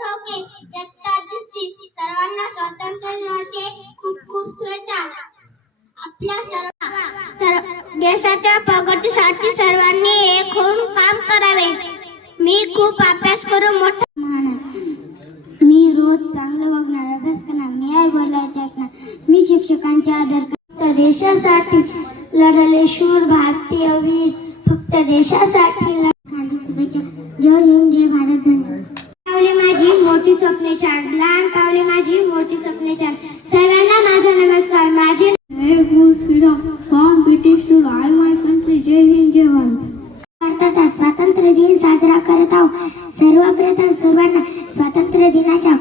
ठाऊके इयत्ता दुसरी. सर्वांना स्वातंत्र्य दिनाचे खूप खूप शुभेच्छा. आपल्या देशाच्या प्रगतीसाठी सर्वांनी एक होऊन काम करावे. मी खूप अभ्यास करून मोठा मी रोज चांगलं वागणार, अभ्यास करणार, मी आई बोलायचे ऐकणार, मी शिक्षकांचे आदर करणार. देशासाठी लढले शूर भारतीय वीर, फक्त देशासाठी शुभेच्छा. जय हिंद, जय भारत. धन्यवाद. पावले माझी मोठी स्वप्ने छान, लहान पावले माझी मोठी स्वप्ने छान. सर्वांना माझा नमस्कार. माझे from British to all my country. Jai Hind, Jai Bharat. भारताचा स्वातंत्र्य दिन साजरा करत आहोत. सर्वप्रथम सर्वांना स्वातंत्र्य दिनाच्या